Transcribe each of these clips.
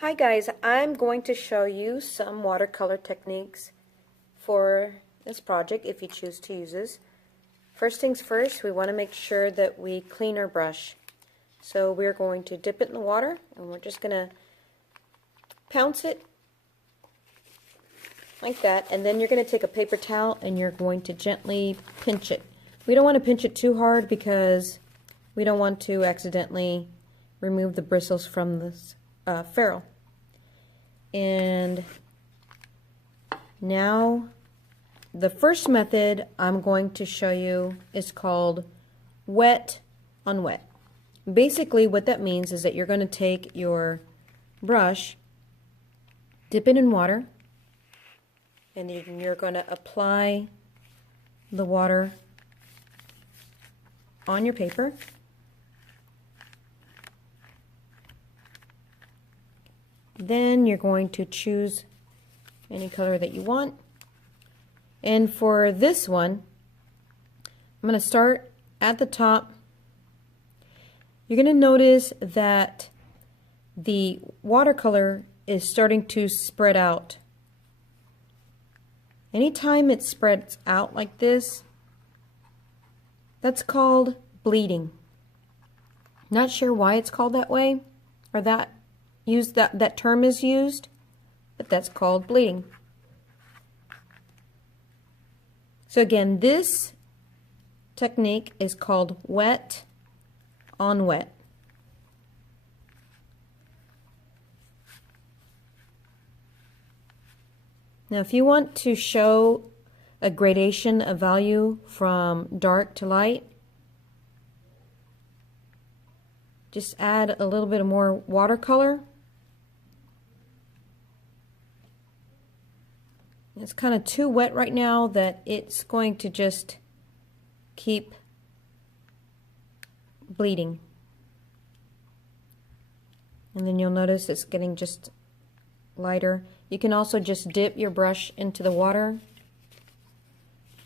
Hi guys, I'm going to show you some watercolor techniques for this project if you choose to use this. First things first, we want to make sure that we clean our brush. So we're going to dip it in the water and we're just going to pounce it like that, and then you're going to take a paper towel and you're going to gently pinch it. We don't want to pinch it too hard because we don't want to accidentally remove the bristles from this ferrule. And now the first method I'm going to show you is called wet on wet. Basically what that means is that you're going to take your brush, dip it in water, and you're going to apply the water on your paper. Then you're going to choose any color that you want. And for this one, I'm going to start at the top. You're going to notice that the watercolor is starting to spread out. Anytime it spreads out like this, that's called bleeding. Not sure why it's called that way, or that term is used, but that's called bleeding. So again, this technique is called wet on wet. Now if you want to show a gradation of value from dark to light, just add a little bit more watercolor. It's kind of too wet right now that it's going to just keep bleeding. And then you'll notice it's getting just lighter. You can also just dip your brush into the water,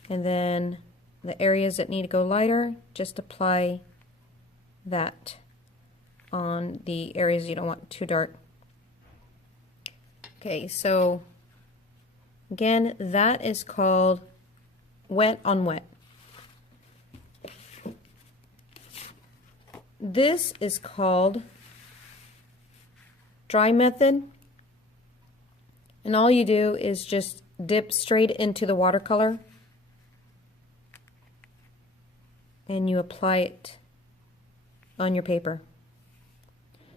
and then the areas that need to go lighter, just apply that on the areas you don't want too dark. Okay, so again, that is called wet on wet. This is called dry method, and all you do is just dip straight into the watercolor and you apply it on your paper.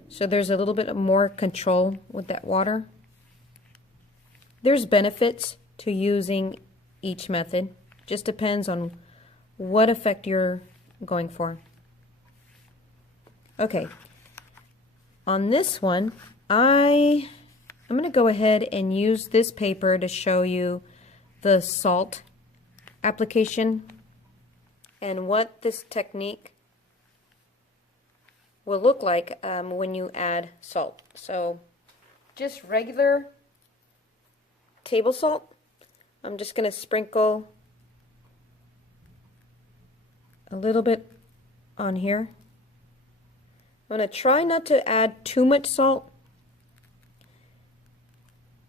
So there's a little bit more control with that water. There's benefits to using each method. Just depends on what effect you're going for. Okay, on this one, I'm going to go ahead and use this paper to show you the salt application and what this technique will look like when you add salt. So just regular table salt. I'm just going to sprinkle a little bit on here. I'm going to try not to add too much salt,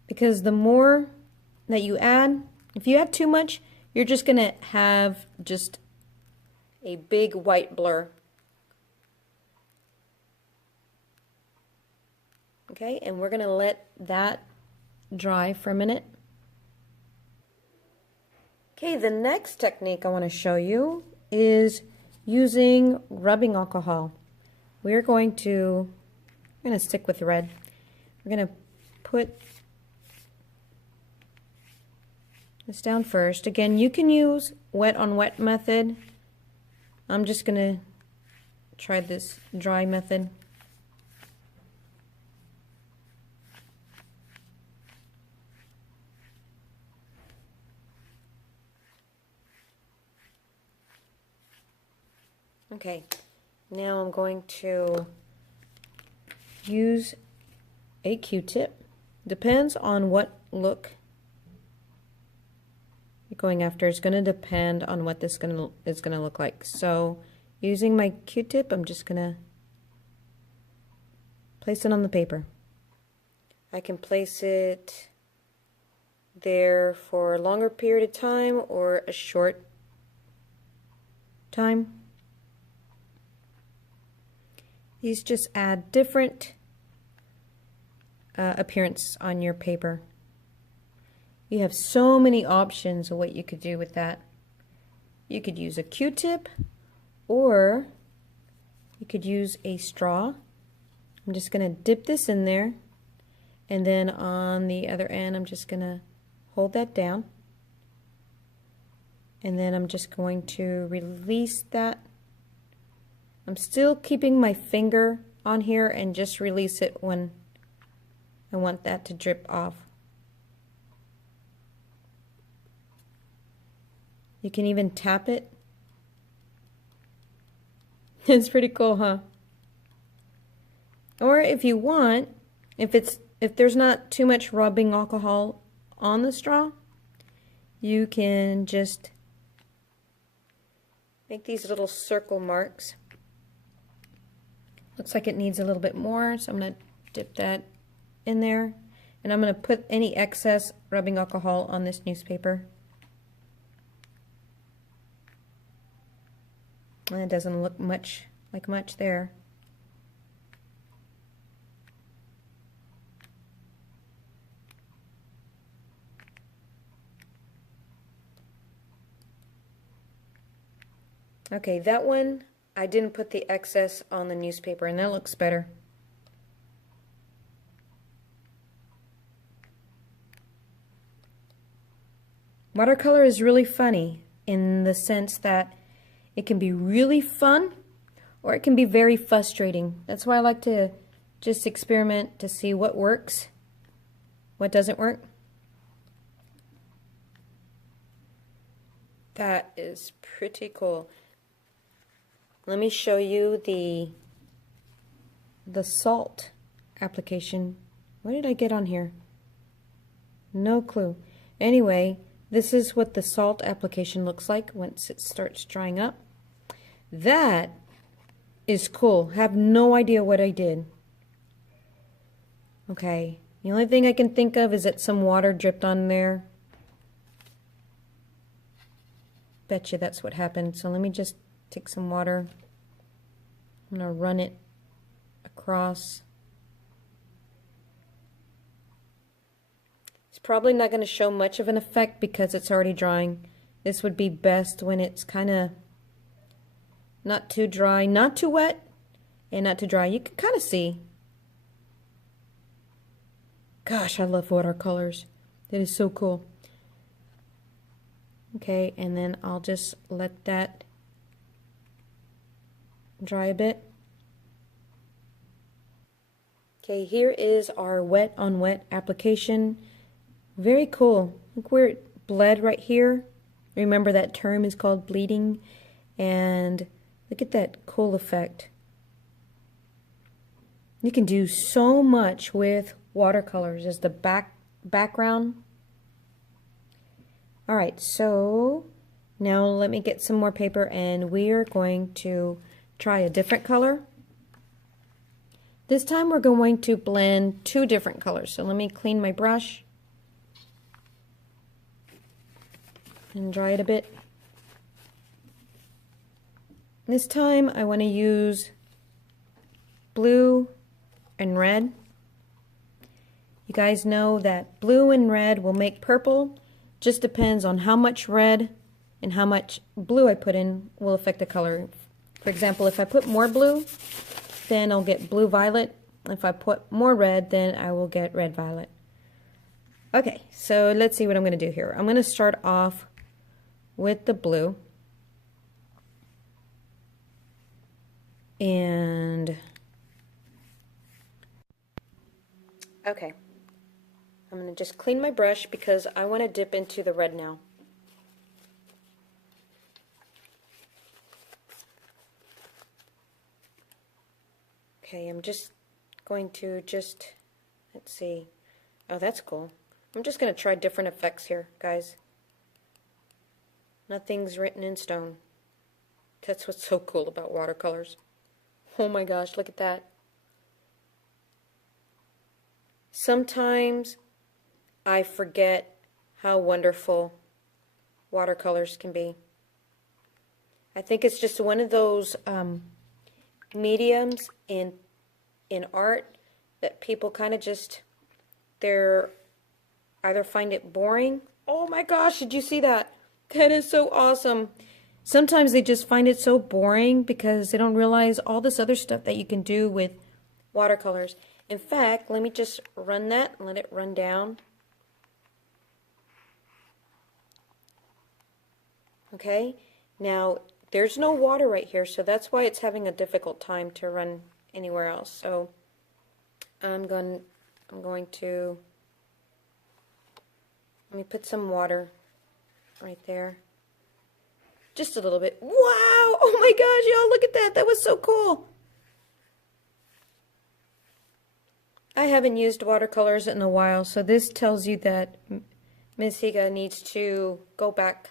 because the more that you add, if you add too much, you're just going to have just a big white blur. Okay, and we're going to let that dry for a minute. Okay, the next technique I want to show you is using rubbing alcohol. I'm going to stick with red. We're going to put this down first. Again, you can use wet on wet method. I'm just going to try this dry method. Okay, now I'm going to use a Q-tip. Depends on what look you're going after. It's going to depend on what this is going to look like. So using my Q-tip, I'm just going to place it on the paper. I can place it there for a longer period of time or a short time. These just add different appearance on your paper. You have so many options of what you could do with that. You could use a Q-tip, or you could use a straw. I'm just going to dip this in there, and then on the other end I'm just going to hold that down, and then I'm just going to release that. I'm still keeping my finger on here and just release it when I want that to drip off. You can even tap it. It's pretty cool, huh? Or if you want, if there's not too much rubbing alcohol on the straw, you can just make these little circle marks. Looks like it needs a little bit more, so I'm going to dip that in there, and I'm going to put any excess rubbing alcohol on this newspaper. And it doesn't look much there. Okay, that one, I didn't put the excess on the newspaper, and that looks better. Watercolor is really funny in the sense that it can be really fun, or it can be very frustrating. That's why I like to just experiment to see what works, what doesn't work. That is pretty cool. Let me show you the salt application. What did I get on here? No clue. Anyway, this is what the salt application looks like once it starts drying up. That is cool. Have no idea what I did. Okay, the only thing I can think of is that some water dripped on there. Bet you that's what happened. So let me just take some water. I'm going to run it across. It's probably not going to show much of an effect because it's already drying. This would be best when it's kind of not too dry, not too wet, and not too dry. You can kind of see. Gosh, I love watercolors. That is so cool. Okay, and then I'll just let that dry a bit. Okay, here is our wet on wet application. Very cool. Look where it bled right here. Remember that term is called bleeding. And look at that cool effect. You can do so much with watercolors as the background. Alright, so now let me get some more paper and we are going to try a different color. This time we're going to blend two different colors. So let me clean my brush and dry it a bit. This time I want to use blue and red. You guys know that blue and red will make purple. Just depends on how much red and how much blue I put in will affect the color. For example, if I put more blue, then I'll get blue violet. If I put more red, then I will get red violet. Okay, so let's see what I'm going to do here. I'm going to start off with the blue. And okay, I'm going to just clean my brush because I want to dip into the red now. Okay, I'm just going to let's see. Oh, that's cool. I'm just going to try different effects here, guys. Nothing's written in stone. That's what's so cool about watercolors. Oh my gosh, look at that. Sometimes I forget how wonderful watercolors can be. I think it's just one of those mediums in art that people kind of just, they're either find it boring. Oh my gosh, did you see that? That is so awesome. Sometimes they just find it so boring because they don't realize all this other stuff that you can do with watercolors. In fact, let me just run that and let it run down. Okay, now there's no water right here, so that's why it's having a difficult time to run anywhere else. So I'm going to, let me put some water right there. Just a little bit. Wow! Oh my gosh, y'all, look at that. That was so cool. I haven't used watercolors in a while, so this tells you that Ms. Higa needs to go back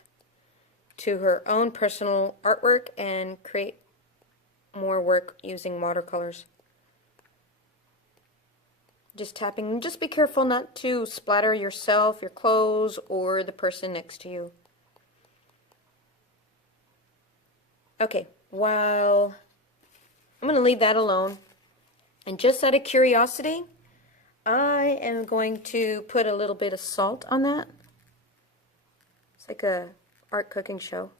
to her own personal artwork and create more work using watercolors. Just tapping. Just be careful not to splatter yourself, your clothes, or the person next to you. Okay, well, I'm going to leave that alone. And just out of curiosity, I am going to put a little bit of salt on that. It's like a art cooking show.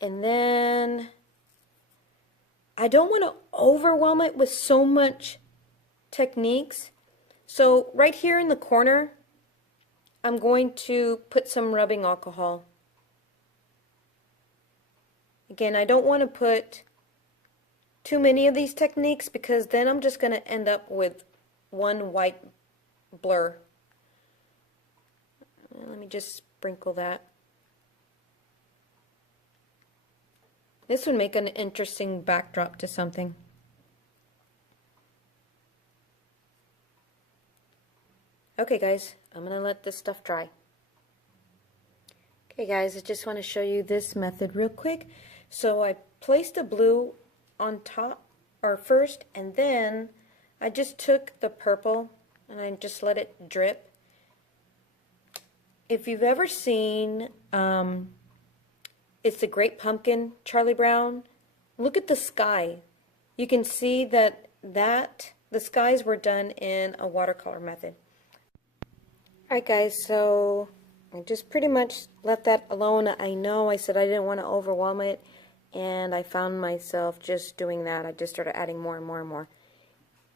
And then I don't want to overwhelm it with so much techniques. So right here in the corner, I'm going to put some rubbing alcohol. Again, I don't want to put too many of these techniques because then I'm just going to end up with one white blur. Let me just sprinkle that. This would make an interesting backdrop to something. Okay guys, I'm going to let this stuff dry. Okay guys, I just want to show you this method real quick. So I placed the blue on top or first, and then I just took the purple and I just let it drip. If you've ever seen It's the Great Pumpkin, Charlie Brown, look at the sky. You can see that the skies were done in a watercolor method. Alright guys, so I just pretty much left that alone. I know I said I didn't want to overwhelm it, and I found myself just doing that. I just started adding more and more and more.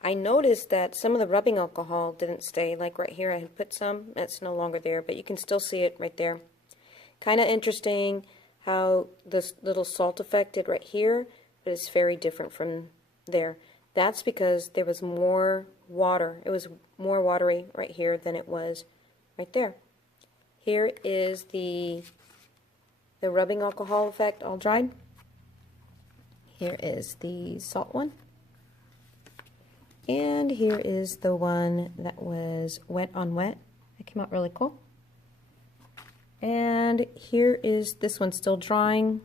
I noticed that some of the rubbing alcohol didn't stay. Like right here I had put some. It's no longer there, but you can still see it right there. Kind of interesting how this little salt effect did right here, but it's very different from there. That's because there was more water. It was more watery right here than it was right there. Here is the rubbing alcohol effect all dried. Here is the salt one. And here is the one that was wet on wet. It came out really cool. And here is this one still drying.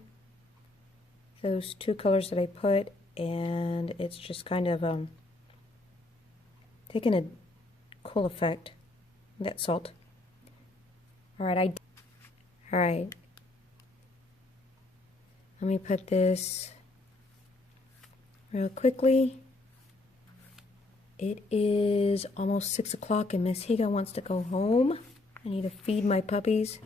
Those two colors that I put, and it's just kind of taking a cool effect. That salt. Alright, Alright. Let me put this real quickly. It is almost 6 o'clock and Miss Higa wants to go home. I need to feed my puppies.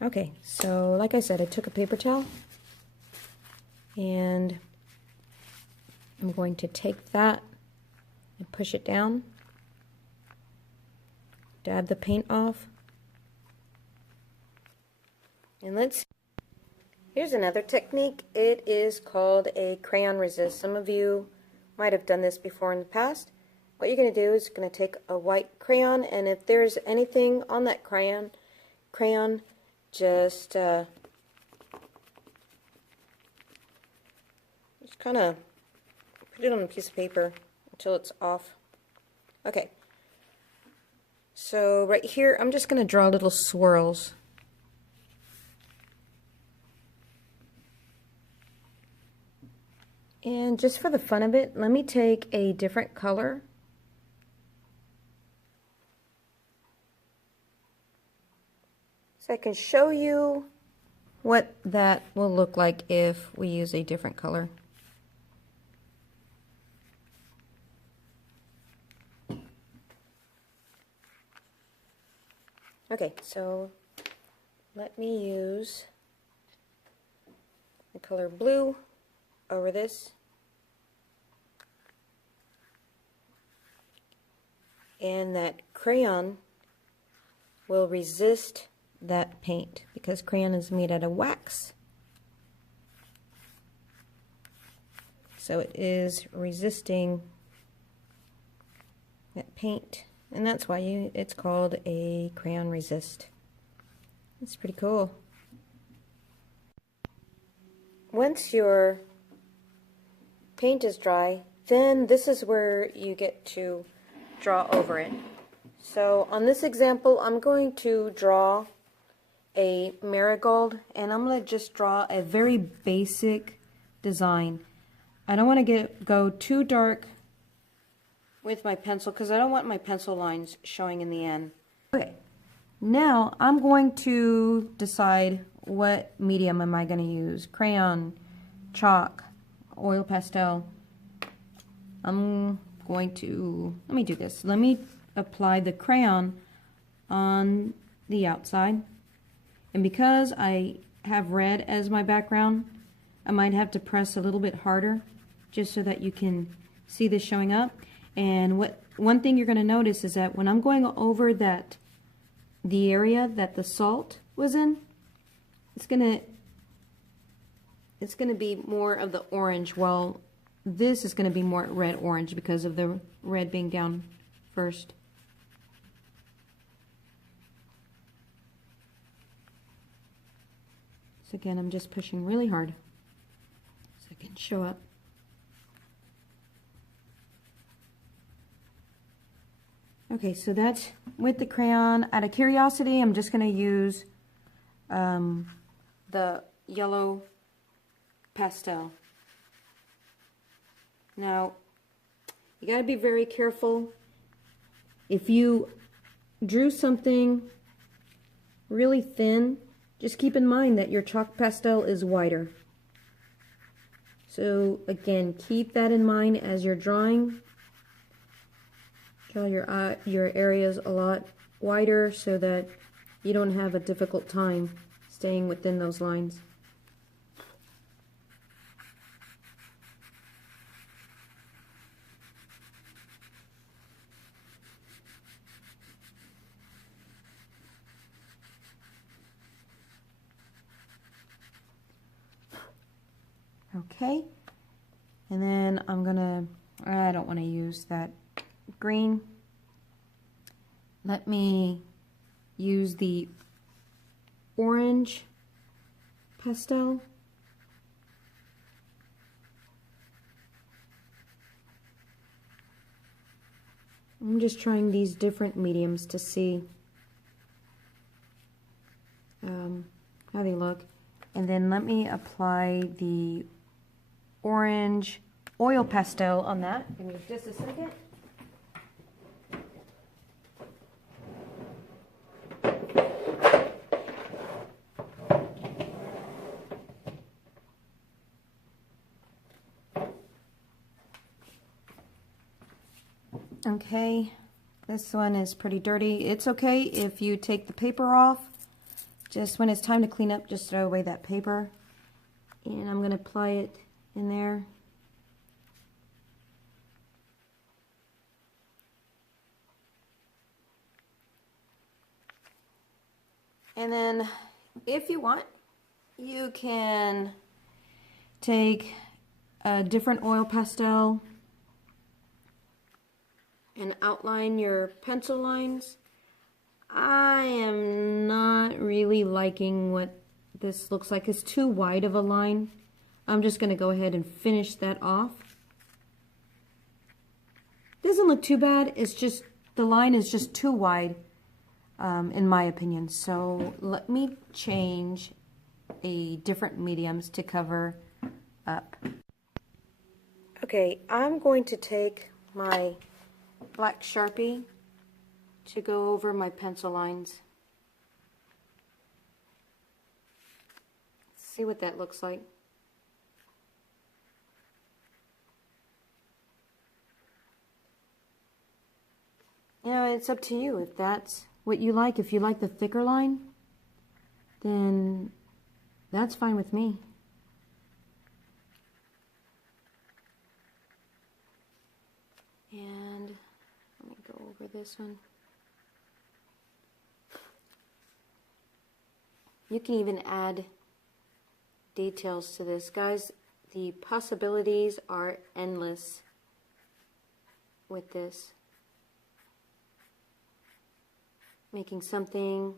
Okay, so like I said, I took a paper towel and I'm going to take that and push it down. Dab the paint off. And here's another technique. It is called a crayon resist. Some of you might have done this before in the past. What you're going to do is you're going to take a white crayon, and if there's anything on that crayon, just kind of put it on a piece of paper until it's off. Okay. So right here, I'm just going to draw little swirls. And just for the fun of it, let me take a different color. So I can show you what that will look like if we use a different color. Okay, so let me use the color blue over this. And that crayon will resist that paint because crayon is made out of wax. So it is resisting that paint. And that's why it's called a crayon resist. It's pretty cool. Once your paint is dry, then this is where you get to draw over it. So on this example, I'm going to draw a marigold, and I'm going to just draw a very basic design. I don't want to go too dark with my pencil because I don't want my pencil lines showing in the end. Okay, now I'm going to decide what medium am I going to use. Crayon, chalk, oil pastel. I'm going to, let me do this. Let me apply the crayon on the outside. And because I have red as my background, I might have to press a little bit harder just so that you can see this showing up. And one thing you're going to notice is that when I'm going over the area that the salt was in, it's going to be more of the orange, while this is going to be more red-orange because of the red being down first. So again, I'm just pushing really hard so it can show up. Okay, so that's with the crayon. Out of curiosity, I'm just going to use the yellow pastel. Now, you got to be very careful. If you drew something really thin, just keep in mind that your chalk pastel is wider. So again, keep that in mind as you're drawing. Draw your areas a lot wider so that you don't have a difficult time staying within those lines. Okay, and then I don't want to use that green. Let me use the orange pastel. I'm just trying these different mediums to see how they look. And then let me apply the orange oil pastel on that. Give me just a second. Okay, this one is pretty dirty. It's okay if you take the paper off. Just when it's time to clean up, just throw away that paper. And I'm going to apply it in there. And then, if you want, you can take a different oil pastel and outline your pencil lines. I am not really liking what this looks like. It's too wide of a line. I'm just going to go ahead and finish that off. Doesn't look too bad. It's just, the line is just too wide, in my opinion. So let me change a different mediums to cover up. Okay, I'm going to take my black Sharpie to go over my pencil lines. See what that looks like. You know, it's up to you if that's what you like. If you like the thicker line, then that's fine with me. And let me go over this one. You can even add details to this. Guys, the possibilities are endless with this. Making something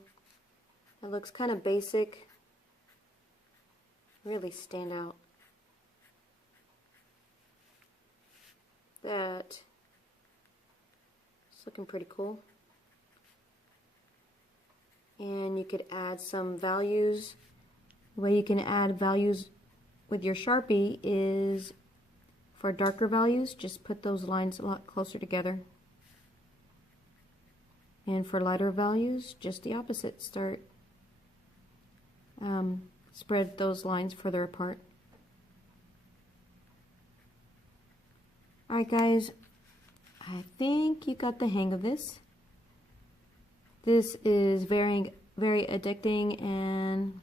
that looks kind of basic really stand out. That is looking pretty cool. And you could add some values. The way you can add values with your Sharpie is for darker values, just put those lines a lot closer together. And for lighter values, just the opposite. Spread those lines further apart. Alright guys, I think you got the hang of this. This is very, very addicting, and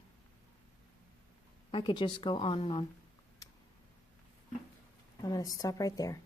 I could just go on and on. I'm going to stop right there.